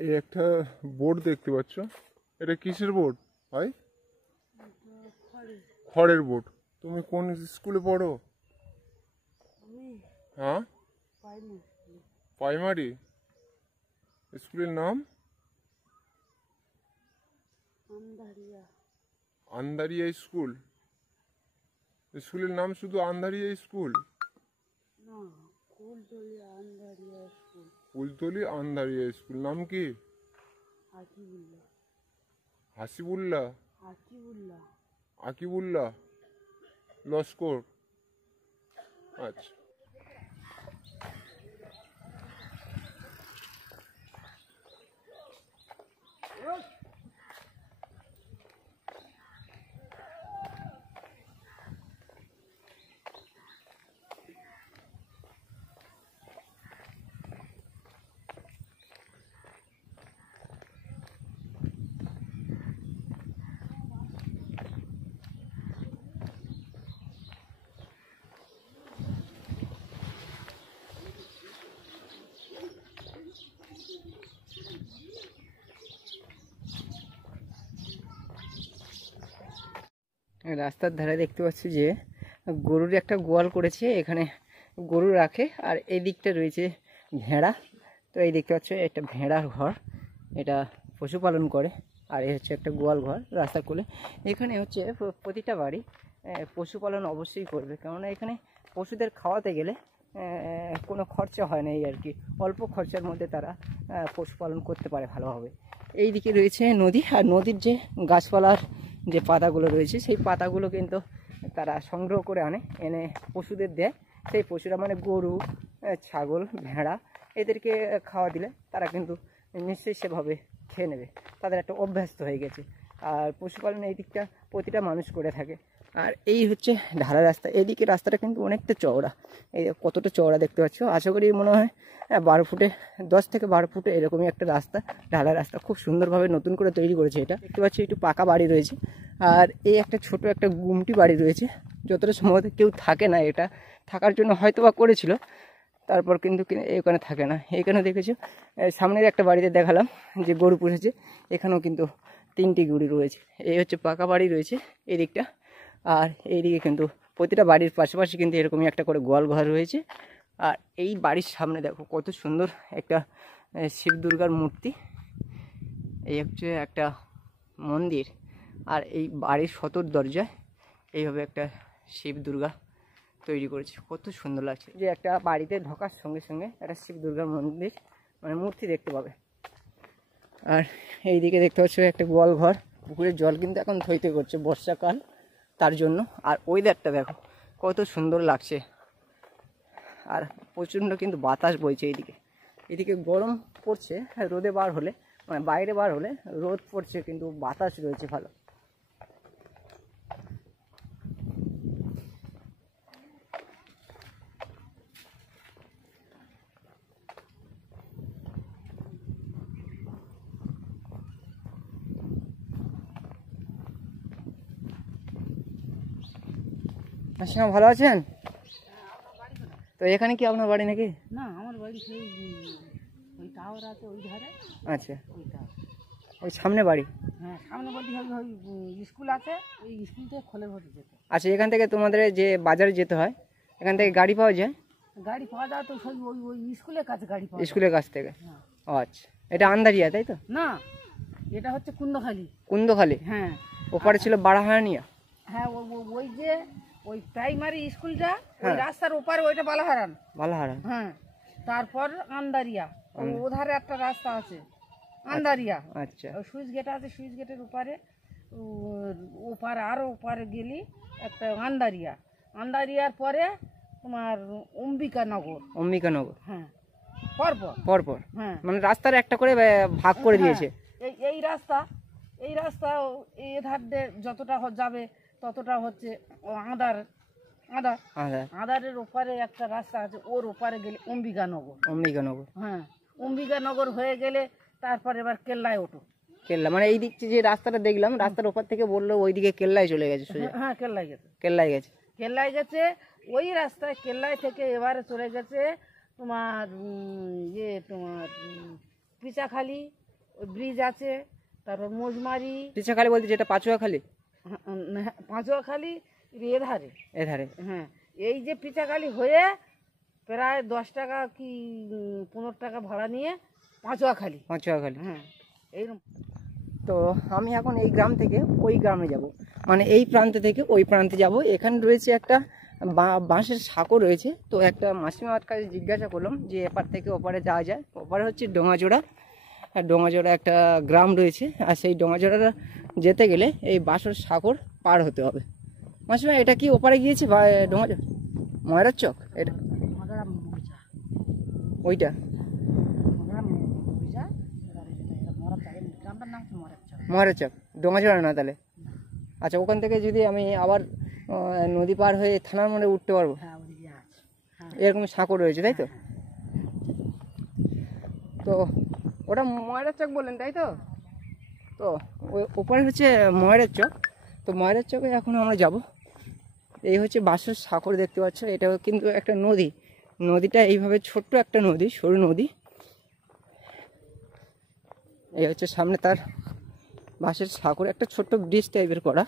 এই একটা বোর্ড দেখতে পাচ্ছ, এটা কিসের বোর্ড ভাই? খড়ের বোর্ড। তুমি কোন স্কুলে পড়ো? হ্যাঁ, প্রাইমারি। স্কুলের নাম আন্দারিয়া স্কুল। স্কুলের নাম শুধু আন্দারিয়া স্কুল? কুলতলি আন্দারিয়া স্কুল। নাম কি? হাসিবুল্লাহ, আকিবুল্লাহ লস্কর। আচ্ছা। রাস্তার ধারে দেখতে পাচ্ছি যে গরুর একটা গোয়াল করেছে, এখানে গরু রাখে। আর এই দিকটা রয়েছে ভেড়া। তো এই দেখতে পাচ্ছ একটা ভেড়ার ঘর, এটা পশুপালন করে। আর এই হচ্ছে একটা গোয়াল ঘর রাস্তার কোলে। এখানে হচ্ছে প্রতিটা বাড়ি পশুপালন অবশ্যই করবে, কেননা এখানে পশুদের খাওয়াতে গেলে কোনো খরচা হয় না, এই আর কি অল্প খরচার মধ্যে তারা পশুপালন করতে পারে ভালোভাবে। এই দিকে রয়েছে নদী, আর নদীর যে গাছপালার যে পাতাগুলো রয়েছে সেই পাতাগুলো কিন্তু তারা সংগ্রহ করে এনে পশুদের দেয়। সেই পশুরা মানে গরু, ছাগল, ভেড়া এদেরকে খাওয়া দিলে তারা কিন্তু নিশ্চয়ই সেভাবে খেয়ে নেবে, তাদের একটা অভ্যস্ত হয়ে গেছে। আর পশুপালন এই দিকটা প্রতিটা মানুষ করে থাকে। আর এই হচ্ছে ঢালা রাস্তা, এইদিকে রাস্তাটা কিন্তু অনেকটা চওড়া। এই কতটা চওড়া দেখতে পাচ্ছ, আশা করি মনে হয় 12 ফুটে 10 থেকে 12 ফুটে এরকমই একটা রাস্তা, ঢালা রাস্তা। খুব সুন্দরভাবে নতুন করে তৈরি করেছে এটা। দেখতে পাচ্ছি একটু পাকা বাড়ি রয়েছে, আর এই একটা ছোট একটা গুমটি বাড়ি রয়েছে। যতটা সম্ভবত কেউ থাকে না, এটা থাকার জন্য হয়তো বা করেছিল, তারপর কিন্তু এখানে থাকে না। এখানে দেখেছো সামনের একটা বাড়িতে দেখালাম যে গরু পুষেছে, এখানেও কিন্তু 3টি গরু রয়েছে। এই হচ্ছে পাকা বাড়ি রয়েছে এই দিকটা। আর এইদিকে কিন্তু প্রতিটা বাড়ির পাশাপাশি কিন্তু এরকমই একটা করে গোয়াল ঘর রয়েছে। আর এই বাড়ির সামনে দেখো কত সুন্দর একটা শিব দুর্গার মূর্তি। এই হচ্ছে একটা মন্দির, আর এই বাড়ির সদর দরজায় এইভাবে একটা শিব দুর্গা তৈরি করেছে, কত সুন্দর লাগছে। যে একটা বাড়িতে ঢোকার সঙ্গে সঙ্গে একটা শিব দুর্গার মন্দির মানে মূর্তি দেখতে পাবে। আর এইদিকে দেখতে পাচ্ছ একটা গোয়াল ঘর। পুকুরের জল কিন্তু এখন থইতে করছে বর্ষাকাল, তার জন্য। আর ওয়েদারটা দেখো কত সুন্দর লাগছে, আর প্রচণ্ড কিন্তু বাতাস বইছে এইদিকে। এদিকে গরম পড়ছে রোদে বার হলে, মানে বাইরে বার হলে রোদ পড়ছে, কিন্তু বাতাস রয়েছে ভালো। হ্যাঁ, ভালো আছেন? তো এখানে কি আপনার বাড়ি নাকি? না, আমার বাড়ি সেই ওই টাওয়ার আছে ওই ধারে। আচ্ছা, ওই সামনে বাড়ি? হ্যাঁ, সামনে বাড়ি হবে। ওই স্কুল আছে, ওই স্কুল থেকে খোলে ভরে যেতে। আচ্ছা, এখান থেকে তোমাদের যে বাজারে যেতে হয়, এখান থেকে গাড়ি পাওয়া যায়? গাড়ি পাওয়া যায় তো সেই ওই ওই স্কুলের কাছে গাড়ি পাওয়া যায়। স্কুলের কাছ থেকে? হ্যাঁ। ও আচ্ছা, এটা আন্দারিয়া তাই তো? না, এটা হচ্ছে কুন্দখালি। কুন্দখালি? হ্যাঁ। ওপারে ছিল বারাহানিয়া? হ্যাঁ, ওই যে ওই প্রাইমারি স্কুলটা ওই রাস্তার ওপারে, ওইটা বালাহারান। বালাহারান? হ্যাঁ। তারপর আন্দারিয়া, ওধারে একটা রাস্তা আছে আন্দারিয়া। আচ্ছা। সুইচ গেট আছে, সুইচ গেটের ওপারে ওপারে আরো ওপারে গেলি একটা আন্দারিয়া। আন্দারিয়ার পরে তোমার অম্বিকানগর। অম্বিকানগর? হ্যাঁ, পরপর পরপর? হ্যাঁ, মানে রাস্তার একটা করে ভাগ করে দিয়েছে? এই রাস্তা এই ধার দিয়ে যতটা যাবে ততটা হচ্ছে আদার। আদারের ওপারে একটা রাস্তা আছে, ওর ওপারে গেলে অম্বিকানগর। অম্বিকানগর? হ্যাঁ, অম্বিকানগর হয়ে গেলে তারপর এবার কেল্লায় ওঠো। কেল্লা মানে এই দিক যে রাস্তাটা দেখলাম, রাস্তার ওপর থেকে বললো ওইদিকে কেল্লায় চলে গেছে সোজা? হ্যাঁ, কেল্লায় গেছে। কেল্লায় গেছে? কেল্লায় গেছে ওই রাস্তায়। কেল্লায় থেকে এবারে চলে গেছে তোমার তোমার পিচাখালি, ওই ব্রিজ আছে, তারপর মোজমারি, পিছাখালি বলতে যেটা পাচুয়াখালী, পাঁচুয়াখালী এধারে এধারে। হ্যাঁ, এই যে পিচাখালি হয়ে প্রায় 10 টাকা কি 15 টাকা ভাড়া নিয়ে পাঁচুয়াখালী। পাচুয়াখালী, হ্যাঁ এইরকম। তো আমি এখন এই গ্রাম থেকে ওই গ্রামে যাব, মানে এই প্রান্ত থেকে ওই প্রান্তে যাব। এখানে রয়েছে একটা বাঁশের সাঁকো রয়েছে। তো একটা মাসিমার কাছে জিজ্ঞাসা করলাম যে এপার থেকে ওপারে যাওয়া যায়। ওপারে হচ্ছে ডোঙাজোড়া, আর ডোঙাজোড়া একটা গ্রাম রয়েছে, আর সেই ডোঙাজোড়াটা যেতে গেলে এই বাঁশের সাঁকোর পার হতে হবে। মাসিমা এটা কি ওপারে গিয়েছে বা ডোঙাজোড়া ময়রার চক? এটা ওইটা ময়রার চক, ডোঙাজোড়া না তাহলে? আচ্ছা, ওখান থেকে যদি আমি আবার নদী পার হয়ে থানার মোড়ে উঠতে পারবো? এরকম সাঁকো রয়েছে তাই তো? তো ওটা ময়রার চক বললেন তাই তো? তো ওই ওপারে হচ্ছে ময়রার চক। তো ময়রার চকে এখন আমরা যাব। এই হচ্ছে বাঁশের সাঁকো দেখতে পাচ্ছ, এটাও কিন্তু একটা নদী। নদীটা এইভাবে ছোট্ট একটা নদী, সরু নদী। এই হচ্ছে সামনে তার বাঁশের সাঁকোর একটা ছোট্ট ব্রিজ টাইপের করা।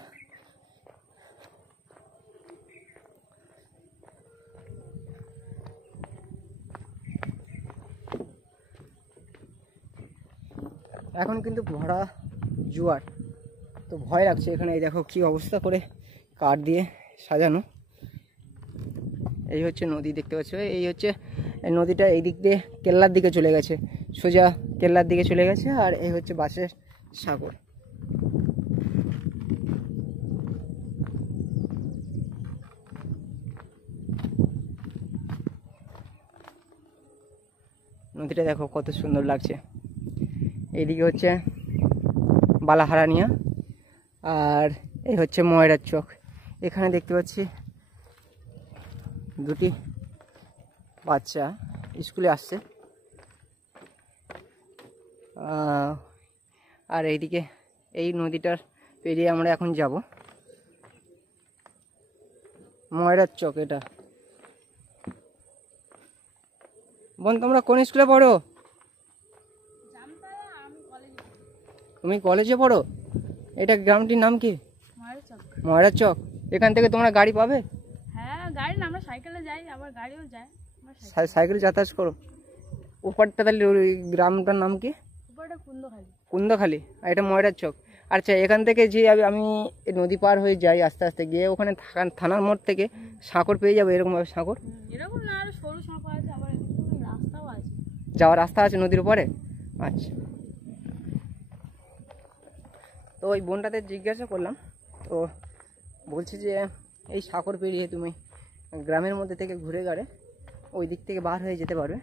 এখন কিন্তু ভরা জোয়ার, তো ভয় লাগছে এখানে। এই দেখো কি অবস্থা করে কাঠ দিয়ে সাজানো। এই হচ্ছে নদী দেখতে পাচ্ছ। এই হচ্ছে নদীটা এই দিক দিয়ে কেল্লার দিকে চলে গেছে, সোজা কেল্লার দিকে চলে গেছে। আর এই হচ্ছে বাঁশের সাগর। নদীটা দেখো কত সুন্দর লাগছে। এইদিকে হচ্ছে বালাহারানিয়া, আর এই হচ্ছে ময়রার চক। এখানে দেখতে পাচ্ছি দুটি বাচ্চা স্কুলে আসছে। আর এইদিকে এই নদীটার পেরিয়ে আমরা এখন যাব ময়রার চক। এটা বোন, তোমরা কোন স্কুলে পড়ো? তুমি কলেজে পড়ো? এটা গ্রামটির নাম কি? ময়রার চক। এখান থেকে তোমরা গাড়ি পাবে? হ্যাঁ, গাড়ি না, আমরা সাইকেলে যাই, আবার গাড়িও যায়। সাইকেলে যাতায়াত করো? ওপারটা তাহলে ওই গ্রামটার নাম কি? ওপারটা কুন্দখালি। কুন্দখালি, আর এটা ময়রার চক। আচ্ছা, এখান থেকে যে আমি নদী পার হয়ে যাই আস্তে আস্তে গিয়ে, ওখানে থানার মোড় থেকে সাঁকর পেয়ে যাবো? এরকমভাবে সাঁকর এরকম না, আর সরু সাঁকো আছে, আবার রাস্তাও আছে, যাওয়ার রাস্তা আছে নদীর উপরে? আচ্ছা, তো ওই বোনটাতে জিজ্ঞাসা করলাম, তো বলছি যে এই সাঁকর পেরিয়ে তুমি গ্রামের মধ্যে থেকে ঘুরে গেলে ওই দিক থেকে বার হয়ে যেতে পারবে।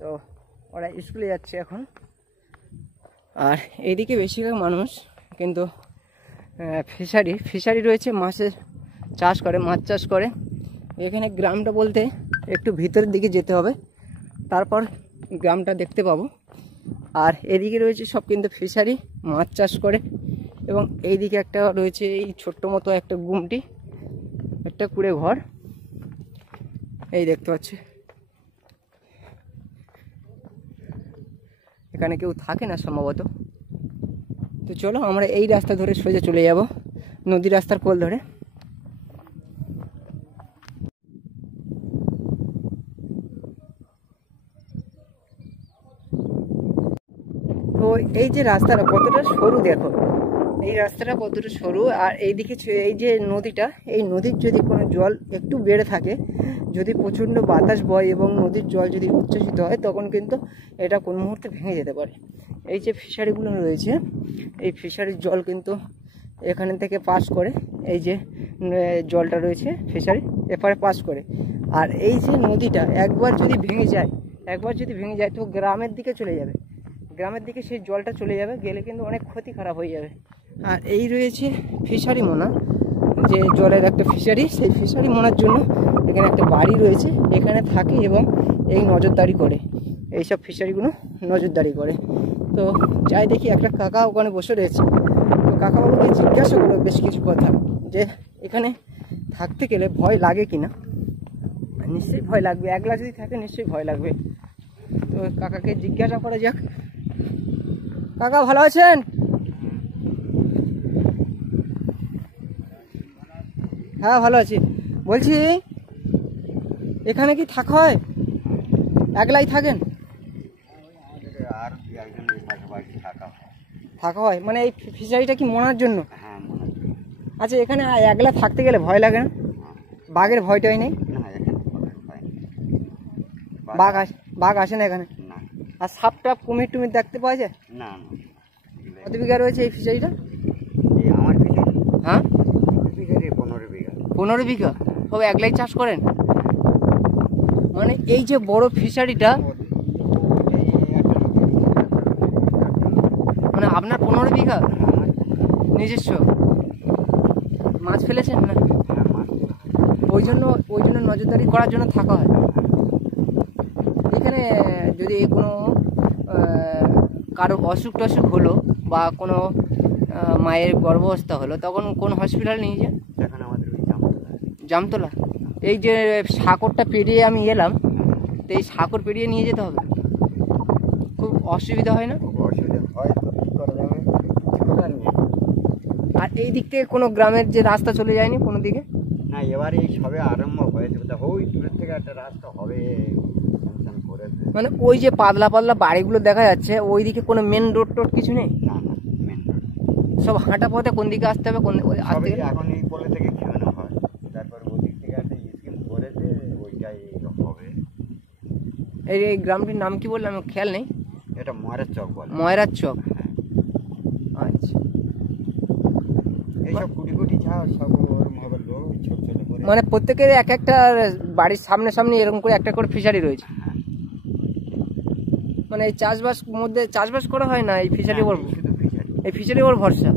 তো ওরা স্কুলে যাচ্ছে এখন। আর এইদিকে বেশিরভাগ মানুষ কিন্তু ফিশারি রয়েছে, মাছের চাষ করে, মাছ চাষ করে। এখানে গ্রামটা বলতে একটু ভিতরের দিকে যেতে হবে, তারপর গ্রামটা দেখতে পাবো। আর এদিকে রয়েছে সব কিন্তু ফিশারি, মাছ চাষ করে। এবং এইদিকে একটা রয়েছে এই ছোট্ট মতো একটা গুমটি, একটা কুড়ে ঘর এই দেখতে পাচ্ছি। এখানে কেউ থাকে না সম্ভবত। তো চলো আমরা এই রাস্তা ধরে সোজা চলে যাব, নদী রাস্তার কোল ধরে। তো এই যে রাস্তাটা কতটা সরু দেখো, এই রাস্তাটা কতটা সরু। আর এইদিকে এই যে নদীটা, এই নদীর যদি কোনো জল একটু বেড়ে থাকে, যদি প্রচণ্ড বাতাস বয় এবং নদীর জল যদি উচ্ছ্বসিত হয়, তখন কিন্তু এটা কোন মুহূর্তে ভেঙে যেতে পারে। এই যে ফিশারিগুলো রয়েছে, এই ফিশারির জল কিন্তু এখানে থেকে পাস করে, এই যে জলটা রয়েছে ফিশারি এপারে পাস করে। আর এই যে নদীটা একবার যদি ভেঙে যায় তো গ্রামের দিকে চলে যাবে, গ্রামের দিকে সেই জলটা চলে যাবে, গেলে কিন্তু অনেক ক্ষতি খারাপ হয়ে যাবে। আর এই রয়েছে ফিশারি মোনা, যে জলের একটা ফিশারি, সেই ফিশারি মোনার জন্য এখানে একটা বাড়ি রয়েছে, এখানে থাকে এবং এই নজরদারি করে, এইসব ফিশারিগুলো নজরদারি করে। তো যাই দেখি, একটা কাকা ওখানে বসে রয়েছে। তো কাকাবাবুকে জিজ্ঞাসা করো বেশ কিছু কথা, যে এখানে থাকতে গেলে ভয় লাগে কি না। নিশ্চয়ই ভয় লাগবে, একলা যদি থাকে নিশ্চয়ই ভয় লাগবে। তো কাকাকে জিজ্ঞাসা করা যাক। কাকা ভালো আছেন? হ্যাঁ ভালো আছি। বলছি এখানে কি থাকা হয়? একলাই থাকেন? থাকা হয় মানে এই ফিশারিটা কি মনার জন্য? আচ্ছা, এখানে একলা থাকতে গেলে ভয় লাগে না? বাঘের ভয়টাই নেই? বাঘ আসে না এখানে? আর সাপ টাপ কুমির টুমির দেখতে পাওয়া যায়? না। কত বিঘা রয়েছে এই ফিশারিটা? আমার হ্যাঁ 15 বিঘা। 15 বিঘা? সব একলাই চাষ করেন? মানে এই যে বড় ফিশারিটা মানে আপনার 15 বিঘা নিজস্ব? মাছ ফেলেছেন না? ওই জন্য নজরদারি করার জন্য থাকা হয়। এখানে যদি কোনো কারো অসুখ টসুখ হলো বা কোনো মায়ের গর্ভাবস্থা হলো তখন কোন হসপিটাল নিয়ে যান? এখন আমাদের ওই জামতলা। এই যে সাঁকরটা পেরিয়ে আমি এলাম, তো এই সাঁকর পেরিয়ে নিয়ে যেতে হবে? খুব অসুবিধা হয় না? অসুবিধা হয় তো কি করা যাবে, কিছু করার নেই। আর এই দিক থেকে কোনো গ্রামের যে রাস্তা চলে যায়নি কোনো দিকে? না, এবারে এই সবে আরম্ভ হয়েছে, ওই দূরের থেকে একটা রাস্তা হবে করেছে। মানে ওই যে পাতলা পাতলা বাড়িগুলো দেখা যাচ্ছে ওই দিকে কোনো মেন রোড টোড কিছু নেই? না, মেন রোড সব হাঁটা পথে কোন দিকে আসতে হবে? কোন আসতে গেলে এখন এই পলে থেকে খেলানো হয়, তারপর ওদিক থেকে একটা স্কিম করেছে, ওইটাই হবে। এই গ্রামটির নাম কি বললাম খেয়াল নেই। এটা ময়রার চক বলে। ময়রার চক। আচ্ছা, এইসব কুটি কুটি ছাড় সব ওর মগের লোক ছোট ছোট করে। মানে প্রত্যেকের এক একটা বাড়ির সামনে সামনে এরকম করে একটা করে ফিশারি রয়েছে। মানে এই চাষবাস মধ্যে চাষবাস করা হয় না, এই ফিশারি ওর, শুধু ফিশারি। এই ফিশারি ওর ভরসা।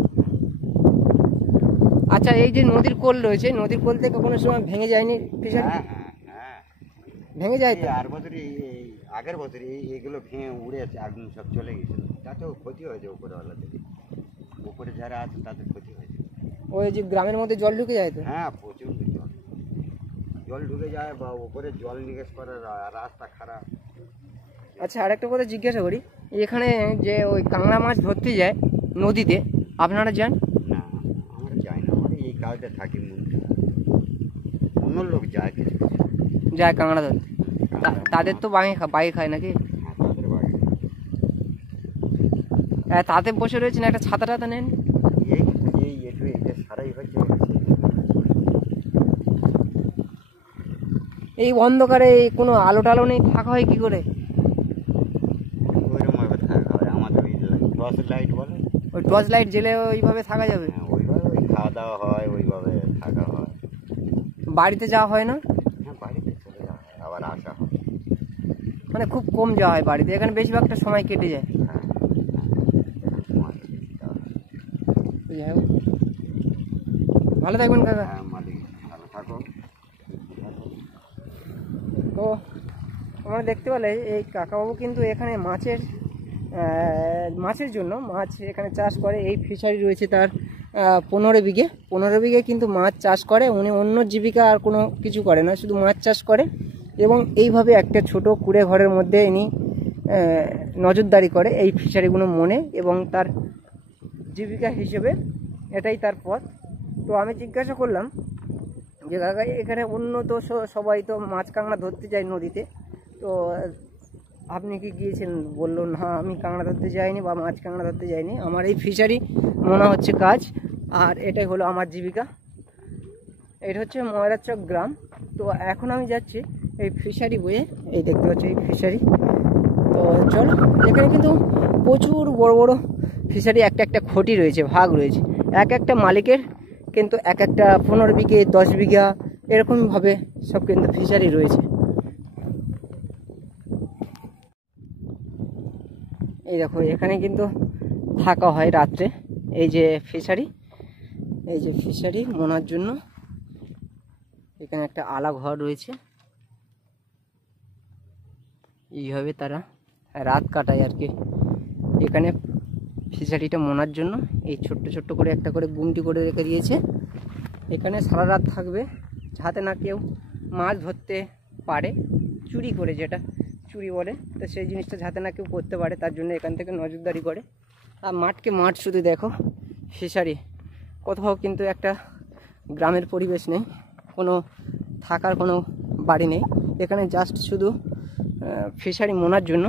আচ্ছা, এই যে নদীর কোল রয়েছে, নদীর কোল থেকে কোনো সময় ভেঙে যায়নি ফিশারি? হ্যাঁ। ভেঙে যায় তো? আর বছর এই আগের বছর এইগুলো ভেঙে উড়ে আগুন সব চলে গেছিল, তাতেও ক্ষতি হয়েছে উপরওয়ালা থেকে। উপরে যারা আছে তাদের ক্ষতি হয়েছে। ওই যে গ্রামের মধ্যে জল ঢুকে যায় তো? হ্যাঁ, প্রচুর জল ঢুকে যায়, বা উপরে জল নিকাশ করার রাস্তা খারাপ। আচ্ছা, আরেকটা কথা জিজ্ঞাসা করি, এখানে যে ওই কাঁকড়া মাছ ধরতে যায় নদীতে, আপনারা যান? না, আমরা যাই না, আমরা এই কাজটা থাকি মন্দির। অন্য লোক যায় কিছু কিছু। যায় কাঁকড়া ধরতে? তাদের তো বাঙে খায় নাকি? হ্যাঁ, তাদের বাড়ি। তাতে বসে রয়েছেন, একটা ছাতা টাতা নেন? একটু এটা সারাই হচ্ছে। এই অন্ধকারে কোনো আলো টালো নেই, থাকা হয় কি করে? ওইরকম ভাবে থাকা হয় আমাদের, ওই টর্চ লাইট বলে। ওই টর্চ লাইট জেলে ওইভাবে থাকা যাবে? হ্যাঁ, ওইভাবে ওই খাওয়া দাওয়া হয়, ওইভাবে থাকা হয়। বাড়িতে যাওয়া হয় না? হ্যাঁ, বাড়িতে চলে যাওয়া হয়, আবার আসা হয়। মানে খুব কম যাওয়া হয় বাড়িতে, এখানে বেশিরভাগটা সময় কেটে যায়। হ্যাঁ, যাই হোক, ভালো থাকবেন কাকা। হ্যাঁ, মালিক ভালো থাকো। তো আমরা দেখতে পেলে এই কাকাবাবু কিন্তু এখানে মাছের জন্য মাছ এখানে চাষ করে। এই ফিশারি রয়েছে তার 15 বিঘে কিন্তু মাছ চাষ করে। উনি অন্য জীবিকা আর কোনো কিছু করে না, শুধু মাছ চাষ করে। এবং এইভাবে একটা ছোট কুড়ে ঘরের মধ্যে ইনি নজরদারি করে এই ফিশারিগুলো মনে, এবং তার জীবিকা হিসেবে এটাই তার পথ। তো আমি জিজ্ঞাসা করলাম যে কাকা, এখানে অন্য তো সবাই তো মাছ কাঁকড়া ধরতে যায় নদীতে, তো আপনি কি গিয়েছেন? বললো না, আমি কাঁকড়া ধরতে যাইনি বা মাছ কাঁকড়া ধরতে যাইনি, আমার এই ফিশারি মনে হচ্ছে কাজ, আর এটাই হলো আমার জীবিকা। এটা হচ্ছে ময়রার চক গ্রাম। তো এখন আমি যাচ্ছি এই ফিশারি বয়ে, এই দেখতে পাচ্ছি এই ফিশারি। তো চলো, এখানে কিন্তু প্রচুর বড় বড় ফিশারি, একটা একটা খুঁটি রয়েছে, ভাগ রয়েছে, এক একটা মালিকের কিন্তু এক একটা 15 বিঘে 10 বিঘা এরকমভাবে সব কিন্তু ফিশারি রয়েছে। এই দেখো, এখানে কিন্তু থাকা হয় রাত্রে। এই যে ফিশারি মনার জন্য এখানে একটা আলা ঘর রয়েছে, এইভাবে তারা রাত কাটায় আর কি। এখানে ফিশারিটা মনার জন্য এই ছোট্ট ছোট্ট করে একটা করে গুমটি করে রেখে দিয়েছে। এখানে সারা রাত থাকবে, যাতে না কেউ মাছ ধরতে পারে চুরি করে, যেটা চুরি বলে, তো সেই জিনিসটা যাতে না কেউ করতে পারে, তার জন্য এখান থেকে নজরদারি করে। আর মাঠকে মাঠ শুধু দেখো, ফিশারি, কোথাও কিন্তু একটা গ্রামের পরিবেশ নেই, কোনো থাকার কোনো বাড়ি নেই। এখানে জাস্ট শুধু ফিশারি মোনার জন্য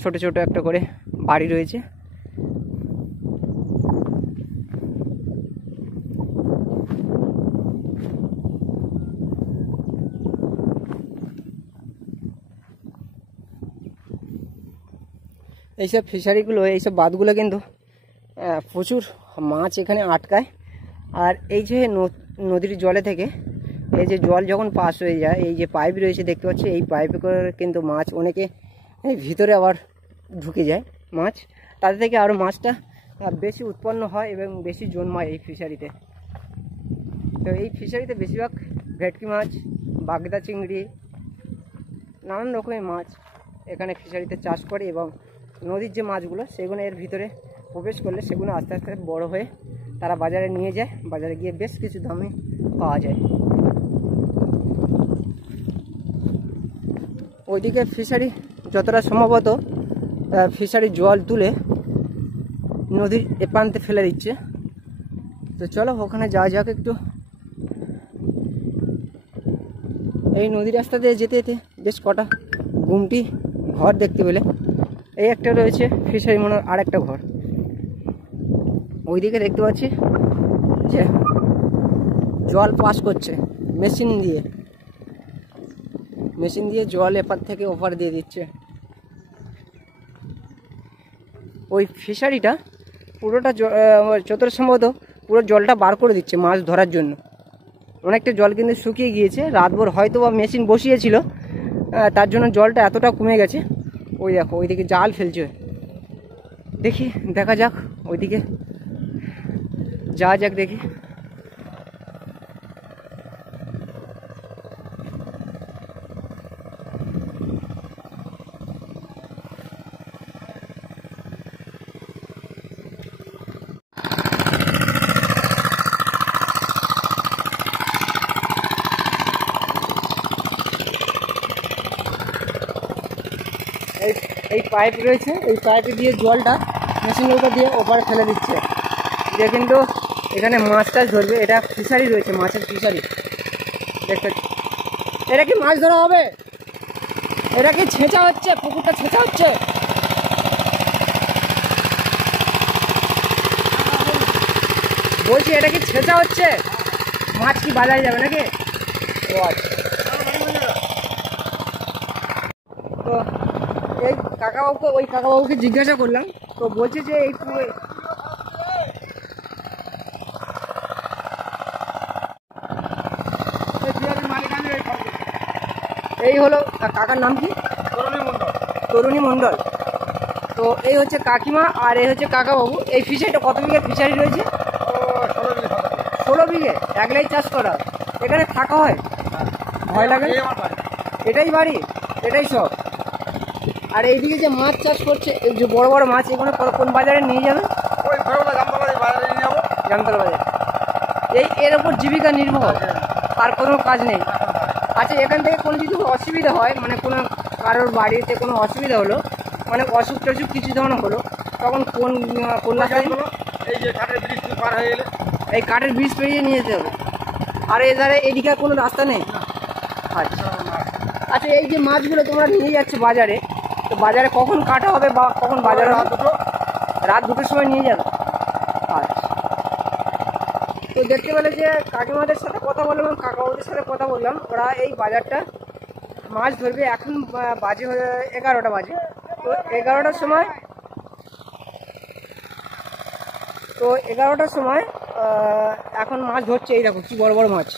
ছোট ছোট একটা করে বাড়ি রয়েছে। এইসব ফিশারিগুলো, এইসব বাঁধগুলো কিন্তু প্রচুর মাছ এখানে আটকায়। আর এই যে নদীর জলে থেকে এই যে জল যখন পাস হয়ে যায়, এই যে পাইপ রয়েছে দেখতে পাচ্ছি, এই পাইপে করে কিন্তু মাছ অনেকে এই ভিতরে আবার ঢুকে যায় মাছ, তাদের থেকে আরও মাছটা বেশি উৎপন্ন হয় এবং বেশি জন্মায় এই ফিশারিতে। তো এই ফিশারিতে বেশিরভাগ ভেটকি মাছ, বাগদা চিংড়ি, নানান রকমের মাছ এখানে ফিশারিতে চাষ করে এবং নদীর যে মাছগুলো সেগুলো এর ভিতরে প্রবেশ করলে সেগুলো আস্তে আস্তে বড় হয়ে তারা বাজারে নিয়ে যায়, বাজারে গিয়ে বেশ কিছু দামে পাওয়া যায়। ওইদিকে ফিশারি যতটা সম্ভবত ফিশারির জল তুলে নদীর এ প্রান্তে ফেলে দিচ্ছে। তো চলো ওখানে যাওয়া যাক একটু। এই নদী রাস্তা দিয়ে যেতে যেতে বেশ কটা গুমটি ঘর দেখতে পেলে। এই একটা রয়েছে ফিশারি মনে আর একটা ঘর। ওইদিকে দেখতে পাচ্ছি যে জল পাস করছে মেশিন দিয়ে জল এপার থেকে ওপার দিয়ে দিচ্ছে। ওই ফিশারিটা পুরোটা যতটা সম্ভবত পুরো জলটা বার করে দিচ্ছে মাছ ধরার জন্য। অনেকটা জল কিন্তু শুকিয়ে গিয়েছে, রাতভর হয়তো বা মেশিন বসিয়েছিল, তার জন্য জলটা এতটা কমে গেছে। ওই দেখো ওইদিকে জাল ফেলছে, দেখা যাক ওইদিকে যাওয়া যাক দেখি। এই পাইপ রয়েছে, এই পাইপে দিয়ে জলটা মেশিনের উপর দিয়ে ওপারে ফেলে দিচ্ছে, যে কিন্তু এখানে মাছ টাছ ধরবে। এটা ফিশারি রয়েছে, মাছের ফিশারি দেখতে। এটা কি মাছ ধরা হবে? এটা কি ছেঁচা হচ্ছে? পুকুরটা ছেঁচা হচ্ছে? বলছি এটা কি ছেঁচা হচ্ছে? মাছ কি বাজারে যাবে নাকি? ও আচ্ছা। তো এই কাকাবাবুকে জিজ্ঞাসা করলাম, তো বলছে যে এই হলো কাকার নাম কি? তরুণী মণ্ডল। তো এই হচ্ছে কাকিমা আর এই হচ্ছে কাকাবাবু। এই ফিশারিটা কত বিঘে ফিশারি রয়েছে? 16 বিঘে। একলাই চাষ করা। এখানে থাকা হয়? ভয় লাগে? এটাই বাড়ি, এটাই সব। আর এইদিকে যে মাছ চাষ করছে, এই যে বড় বড় মাছ, এগুলো কোন বাজারে নিয়ে যাবে? জামতলা বাজারে। এর ওপর জীবিকা নির্বাহ, আর কোনো কাজ নেই। আচ্ছা, এখান থেকে কোনো কিছু অসুবিধা হয়, মানে কোনো কারোর বাড়িতে কোনো অসুবিধা হলো, মানে অসুখ টসুখ কিছু ধরনের হলো, তখন কোন রাস্তায়? এই কাঠের ব্রিজ পেরিয়ে নিয়ে যেতে হবে। আর এধারে এদিকে কোনো রাস্তা নেই? আচ্ছা আচ্ছা, এই যে মাছগুলো তোমরা নিয়ে যাচ্ছ বাজারে, তো বাজারে কখন কাটা হবে বা কখন বাজারে? রাত 2টোর সময় নিয়ে যাবে। আচ্ছা, তো দেখতে পেলে যে কাকিমাদের সাথে কথা বললাম, কাকাবাবুদের সাথে কথা বললাম, ওরা এই বাজারটা মাছ ধরবে। এখন বাজে 11টা বাজে। তো 11টার সময় এখন মাছ ধরছে। এই দেখো কি বড় বড় মাছ।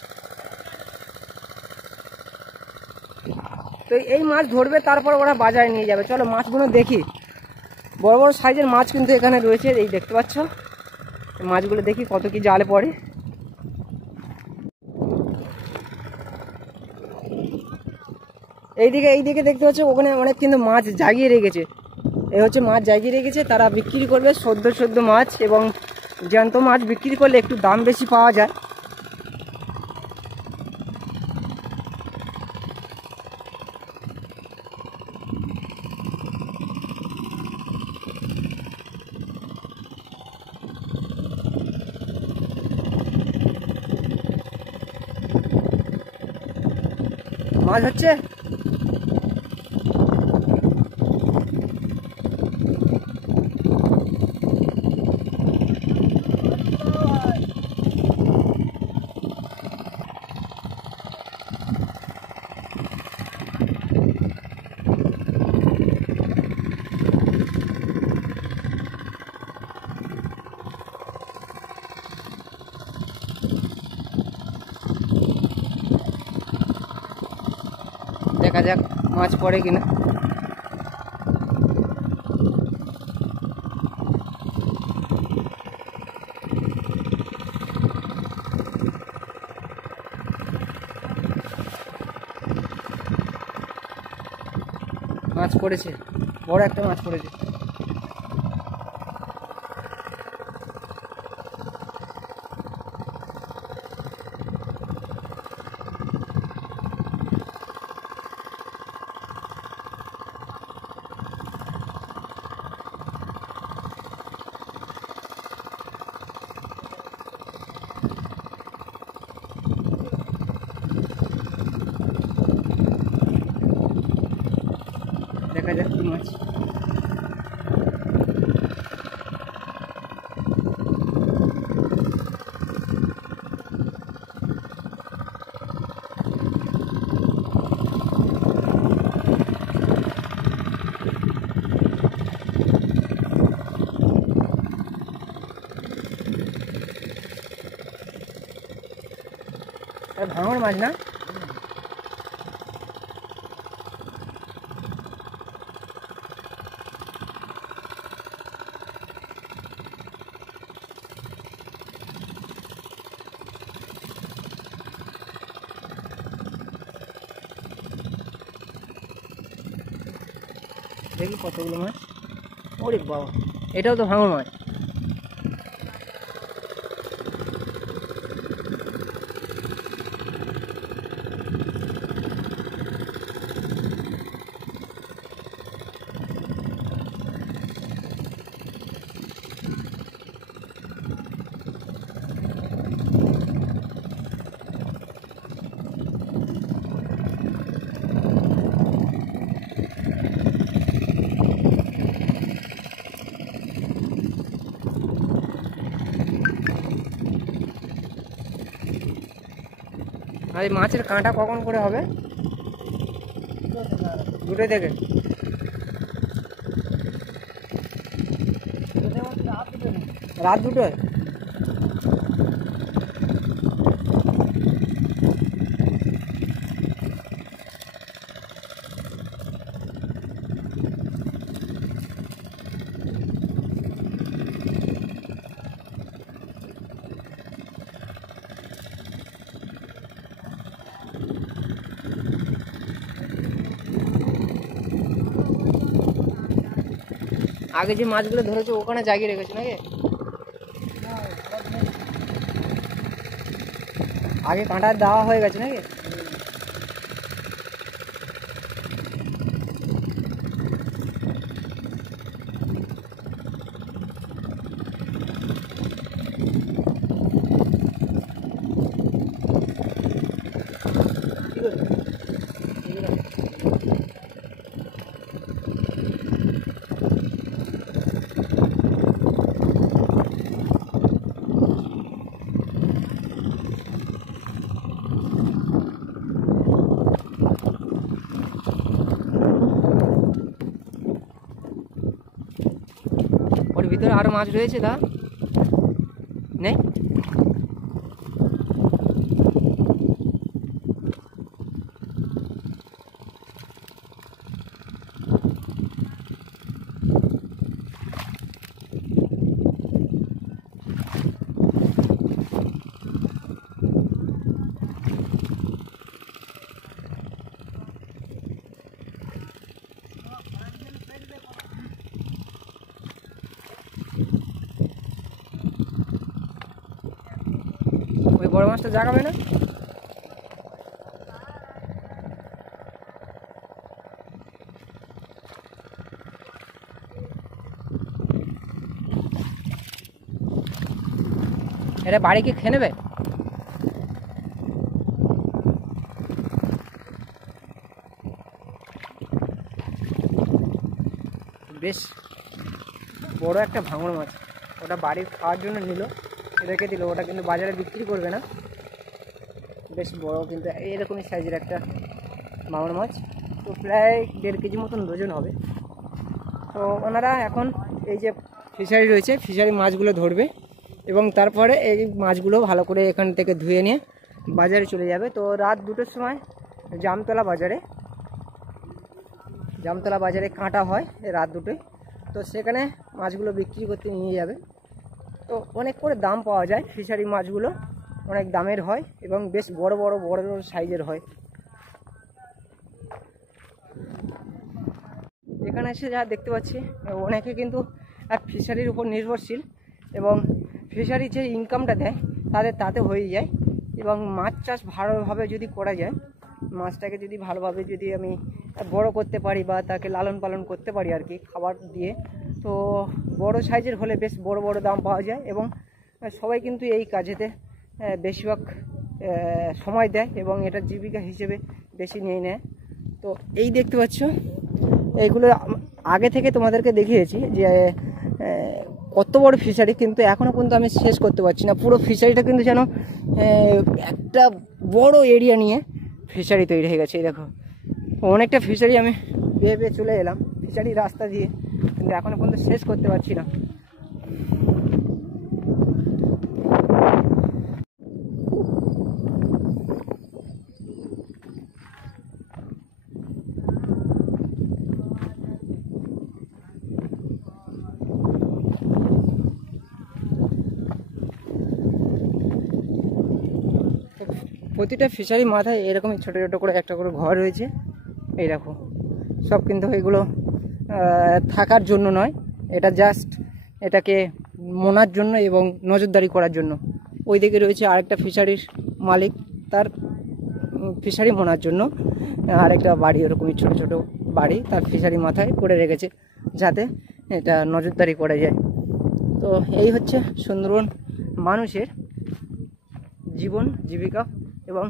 তো এই মাছ ধরবে, তারপর ওরা বাজারে নিয়ে যাবে। চলো মাছগুলো দেখি। বড় বড় সাইজের মাছ কিন্তু এখানে রয়েছে, এই দেখতে পাচ্ছ। মাছগুলো দেখি কত কি জালে পড়ে। এইদিকে দেখতে পাচ্ছ, ওখানে অনেক কিন্তু মাছ জাগিয়ে রেখেছে। এই হচ্ছে মাছ জাগিয়ে রেখেছে, তারা বিক্রি করবে সদ্য মাছ, এবং জ্যান্ত মাছ বিক্রি করলে একটু দাম বেশি পাওয়া যায়। মাছ হচ্ছে। দেখা যাক মাছ পড়ে কিনা। মাছ পড়েছে, বড় একটা মাছ পড়েছে। দেখা যাক কি মাছ। ভাঙর মাছ না? দেখি কতগুলো মাছ। ওরে বাবা, এটাও তো ভাঙর মাছ। আর এই মাছের কাঁটা কখন করে হবে? দুটো থেকে। রাত দুটোয়? আগে যে মাছগুলো ধরেছে ওখানে জাগিয়ে রেখেছে নাকি? আগে কাঁটা দেওয়া হয়ে গেছে নাকি? ওর ভিতরে আরো মাছ রয়েছে দা নেই? ওই বড় মাছটা জাগাবে না? এটা বাড়ি কি খেয়ে নেবে? বেশ বড় একটা ভাঙর মাছ। ওটা বাড়ির খাওয়ার জন্য নিল, রেখে দিল, ওটা কিন্তু বাজারে বিক্রি করবে না। বেশ বড় কিন্তু এরকমই সাইজের একটা ভাঙর মাছ, তো প্রায় 1.5 কেজি মতন ওজন হবে। তো ওনারা এখন এই যে ফিশারি রয়েছে, ফিশারি মাছগুলো ধরবে এবং তারপরে এই মাছগুলো ভালো করে এখান থেকে ধুয়ে নিয়ে বাজারে চলে যাবে। তো রাত 2টোর সময় জামতলা বাজারে কাঁটা হয় রাত 2টোয়, তো সেখানে মাছগুলো বিক্রি করতে নিয়ে যাবে। তো অনেক করে দাম পাওয়া যায়, ফিশারি মাছগুলো অনেক দামের হয় এবং বেশ বড় বড় সাইজের হয়। এখানে এসে যা দেখতে পাচ্ছি অনেকে কিন্তু ফিশারির উপর নির্ভরশীল এবং ফিশারি যে ইনকামটা দেয় তাদের তাতে হয়ে যায়। এবং মাছ চাষ ভালোভাবে যদি করা যায়, মাছটাকে যদি ভালোভাবে যদি আমি বড় করতে পারি বা তাকে লালন পালন করতে পারি আর কি খাবার দিয়ে, তো বড় সাইজের হলে বেশ বড় বড় দাম পাওয়া যায় এবং সবাই কিন্তু এই কাজেতে বেশিরভাগ সময় দেয় এবং এটা জীবিকা হিসেবে বেশি নিয়ে নেয়। তো এই দেখতে পাচ্ছ এইগুলো আগে থেকে তোমাদেরকে দেখিয়েছি যে কত বড় ফিশারি, কিন্তু এখনও পর্যন্ত আমি শেষ করতে পারছি না। পুরো ফিশারিটা কিন্তু যেন একটা বড় এরিয়া নিয়ে ফিশারি তৈরি হয়ে গেছে। এই দেখো অনেকটা ফিশারি আমি বেয়ে চলে এলাম ফিশারি রাস্তা দিয়ে, কিন্তু এখনও পর্যন্ত শেষ করতে পারছি না। প্রতিটা ফিশারি মাথায় এরকমই ছোটো ছোটো করে একটা করে ঘর রয়েছে। এই দেখো সব কিন্তু এগুলো থাকার জন্য নয়, এটা জাস্ট এটাকে মোনার জন্য এবং নজরদারি করার জন্য। ওই দিকে রয়েছে আরেকটা ফিশারির মালিক, তার ফিশারি মোনার জন্য আরেকটা বাড়ি, ওরকমই ছোটো ছোটো বাড়ি তার ফিশারি মাথায় করে রেখেছে যাতে এটা নজরদারি করা যায়। তো এই হচ্ছে সুন্দরবন মানুষের জীবন জীবিকা এবং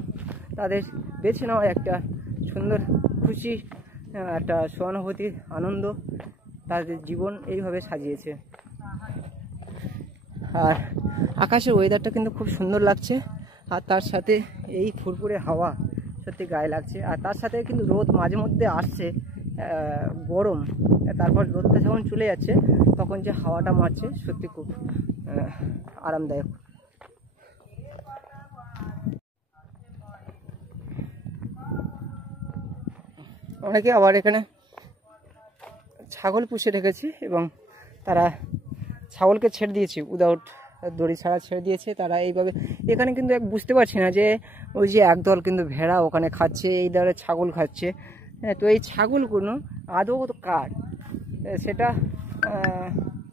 তাদের বেছে নেওয়া একটা সুন্দর খুশি, একটা সহানুভূতি, আনন্দ, তাদের জীবন এইভাবে সাজিয়েছে। আর আকাশের ওয়েদারটা কিন্তু খুব সুন্দর লাগছে, আর তার সাথে এই ফুরফুরে হাওয়া সত্যি গায়ে লাগছে। আর তার সাথে কিন্তু রোদ মাঝে মধ্যে আসছে, গরম, তারপর রোদটা যখন চলে যাচ্ছে তখন যে হাওয়াটা মারছে সত্যি খুব আরামদায়ক। অনেকে আবার এখানে ছাগল পুষে রেখেছে এবং তারা ছাগলকে ছেড়ে দিয়েছে, উইদাউট দড়ি ছাড়া ছেড়ে দিয়েছে তারা এইভাবে। এখানে কিন্তু বুঝতে পারছি না যে ওই যে একদল কিন্তু ভেড়া ওখানে খাচ্ছে, এই দলে ছাগল খাচ্ছে। তো এই ছাগলগুলো আদৌ কার সেটা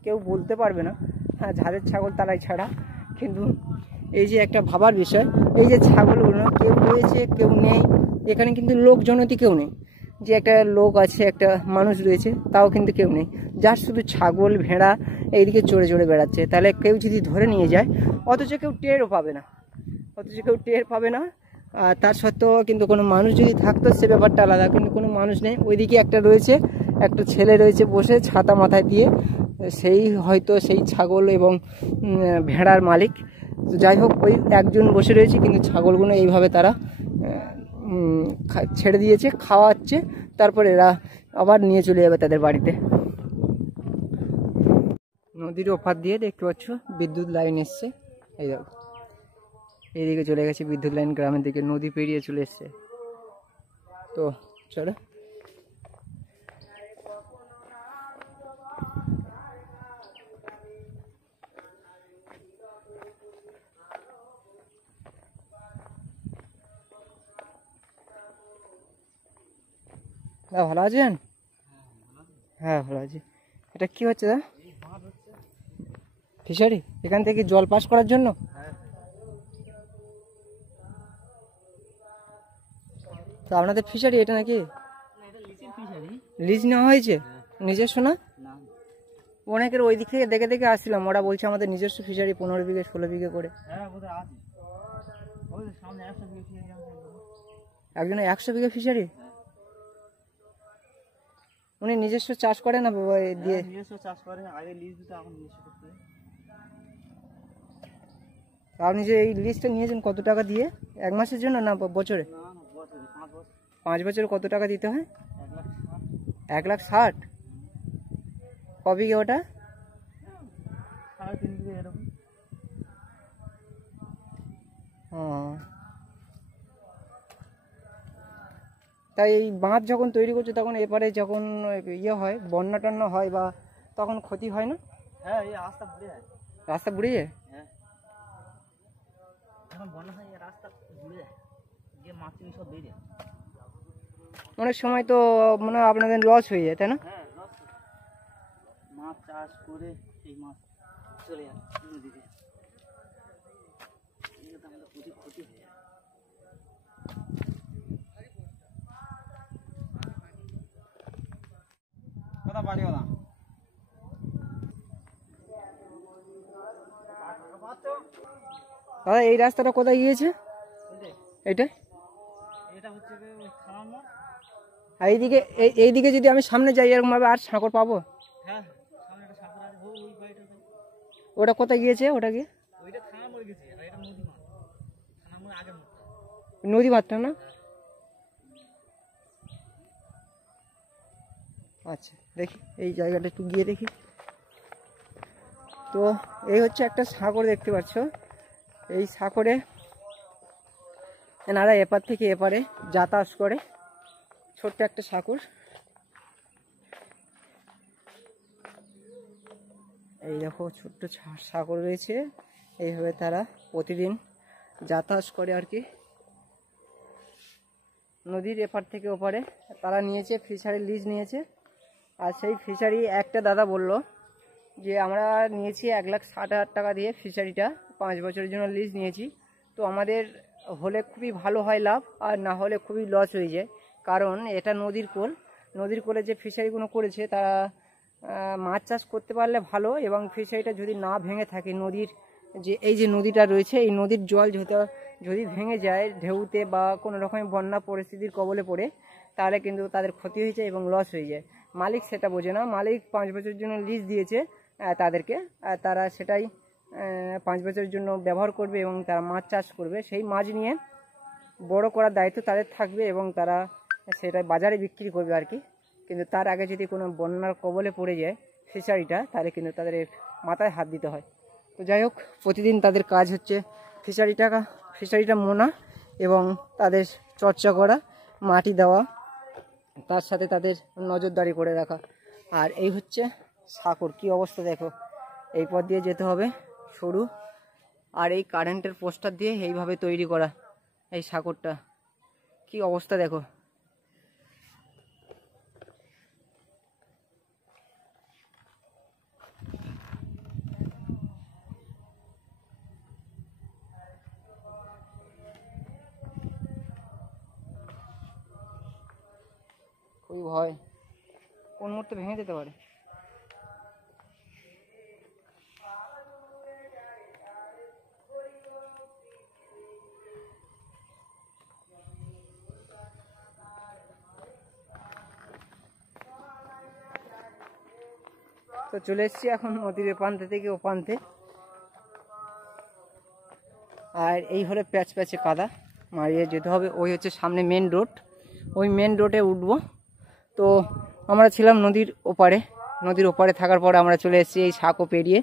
কেউ বলতে পারবে না, হ্যাঁ যাদের ছাগল তারাই ছাড়া। কিন্তু এই যে একটা ভাবার বিষয়, এই যে ছাগলগুলো কেউ রয়েছে কেউ নেই, এখানে কিন্তু লোকজনতি কেউ নেই, যে একটা লোক আছে একটা মানুষ রয়েছে তাও কিন্তু কেউ নেই, যার শুধু ছাগল ভেড়া এইদিকে চড়ে চড়ে বেড়াচ্ছে। তাহলে কেউ যদি ধরে নিয়ে যায় অথচ কেউ টেরও পাবে না, আর তার সত্ত্বেও কিন্তু কোনো মানুষ যদি থাকতো সে ব্যাপারটা আলাদা, কিন্তু কোনো মানুষ নেই। ওইদিকে একটা রয়েছে, একটা ছেলে রয়েছে বসে ছাতা মাথায় দিয়ে, সেই হয়তো সেই ছাগল এবং ভেড়ার মালিক। তো যাই হোক ওই একজন বসে রয়েছে, কিন্তু ছাগলগুলো এইভাবে তারা ছেড়ে দিয়েছে, খাওয়াচ্ছে, তারপর এরা আবার নিয়ে চলে যাবে তাদের বাড়িতে। নদীর ওপার দিয়ে দেখতে পাচ্ছ বিদ্যুৎ লাইন এসছে, এই দেখো এইদিকে চলে গেছে বিদ্যুৎ লাইন, গ্রামের দিকে নদী পেরিয়ে চলে এসছে। তো চলো ভালো আছেন? হ্যাঁ ভালো আছি। এটা কি হচ্ছে দা? ফিশারি? এখান থেকে জল পাস করার জন্য? তো আপনাদের ফিশারি এটা নাকি? লিজ নেওয়া হয়েছে? নিজস্ব না? অনেকের ওই দিক থেকে দেখে দেখে আসছিলাম, ওরা বলছে আমাদের নিজস্ব ফিশারি 15 বিঘে 16 বিঘে করে। একজনের 100 বিঘা ফিশারি? উনি নিজস্ব চাষ করে না বাবা এ দিয়ে? নিজস্ব চাষ করে, আগে লিজ দিতে, এখন নিজস্ব করতে। আপনি যে এই লিজটা নিয়েছেন কত টাকা দিয়ে? 1 মাসের জন্য না বছরে? না না, বছরে 5 বছর। 5 বছরে কত টাকা দিতে হয়? 1,60,000। 1,60,000? কবে গিয়ে ওটা? 3.5 বিঘে এরকম। ও, তাই এই বাঁধ যখন তৈরি করছে তখন এপারে যখন ইয়ে হয়, বন্যা টন্যা হয় বা তখন ক্ষতি হয় না? হ্যাঁ, এই রাস্তা বুড়ে যায়। রাস্তা বুড়ে যায়? হ্যাঁ, এখন বন্যা হয়, এই রাস্তা বুড়ে যায়, যে মাছ চিনি সব বেরিয়ে যায়। অনেক সময় তো মানে আপনাদের লস হয়ে যায়, তাই না? হ্যাঁ, মাছ চাষ করে এই মাছ চলে যায় নদীতে, এগুলো তো আমাদের প্রচুর ক্ষতি হয়ে যায়। কথা পারি ওরা দাদা এই রাস্তাটা কোথায় গিয়েছে? এইটা? এটা হচ্ছে যে ওই থানার মোড়। আর এইদিকে যদি আমি সামনে যাই এরকম ভাবে আর সাঁকর পাবো? হ্যাঁ, সামনে একটা সাঁকড়া আছে, ওই বাড়িটাতে। ওটা কোথায় গিয়েছে? ওটা কি ওইটা থানার মোড় গেছে, আর এটা নদী মাছ। থানার মোড় আগের মোড়। নদী মাত্রা না? আচ্ছা, দেখি এই জায়গাটা একটু গিয়ে দেখি। তো এই হচ্ছে একটা সাঁকর দেখতে পাচ্ছ। এই সাঁকরে এনারা এপার থেকে এপারে যাতায়াত করে। ছোট্ট একটা সাঁকর। এই দেখো ছোট্ট সাঁকর রয়েছে, এইভাবে তারা প্রতিদিন যাতায়াত করে আর কি নদীর এপার থেকে ওপারে। তারা নিয়েছে ফিশারি লিজ নিয়েছে, আর সেই ফিশারি একটা দাদা বলল যে আমরা নিয়েছি 1,60,000 টাকা দিয়ে ফিশারিটা, 5 বছরের জন্য লিজ নিয়েছি। তো আমাদের হলে খুবই ভালো হয় লাভ, আর না হলে খুবই লস হয়ে যায়। কারণ এটা নদীর কোল, নদীর কোলে যে ফিশারিগুলো করেছে তারা মাছ চাষ করতে পারলে ভালো, এবং ফিশারিটা যদি না ভেঙে থাকে, নদীর যে এই যে নদীটা রয়েছে এই নদীর জল যদি ভেঙে যায় ঢেউতে বা কোনো রকমের বন্যা পরিস্থিতির কবলে পড়ে, তাহলে কিন্তু তাদের ক্ষতি হয়ে যায় এবং লস হয়ে যায়। মালিক সেটা বোঝে না। মালিক 5 বছরের জন্য লিজ দিয়েছে তাদেরকে, তারা সেটাই 5 বছরের জন্য ব্যবহার করবে এবং তারা মাছ চাষ করবে। সেই মাছ নিয়ে বড় করার দায়িত্ব তাদের থাকবে এবং তারা সেটা বাজারে বিক্রি করবে আর কি। কিন্তু তার আগে যদি কোনো বন্যার কবলে পড়ে যায় ফিশারিটা, তাহলে কিন্তু তাদের মাথায় হাত দিতে হয়। তো যাই হোক, প্রতিদিন তাদের কাজ হচ্ছে ফিশারিটা মোনা এবং তাদের চর্চা করা, মাটি দেওয়া, তার সাথে তাদের নজরদারি করে রাখা। আর এই হচ্ছে সাঁকর, কি অবস্থা দেখো। এই পথ দিয়ে যেতে হবে সরু, আর এই কারেন্টের পোস্টার দিয়ে এইভাবে তৈরি করা এই সাঁকরটা, কি অবস্থা দেখো। খুবই ভয়, কোন মুহূর্তে ভেঙে যেতে পারে। তো চলে এসেছি এখন নদীর প্রান্তে থেকে ও প্রান্তে, আর এই হলে প্যাচ প্যাচে কাদা মারিয়ে যেতে হবে। ওই হচ্ছে সামনে মেন রোড, ওই মেন রোডে উঠবো। তো আমরা ছিলাম নদীর ওপারে, নদীর ওপারে থাকার পরে আমরা চলে এসেছি এই সাঁকো পেরিয়ে,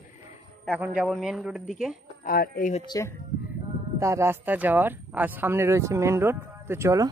এখন যাব মেন রোডের দিকে। আর এই হচ্ছে তার রাস্তা যাওয়ার, আর সামনে রয়েছে মেন রোড। তো চলো।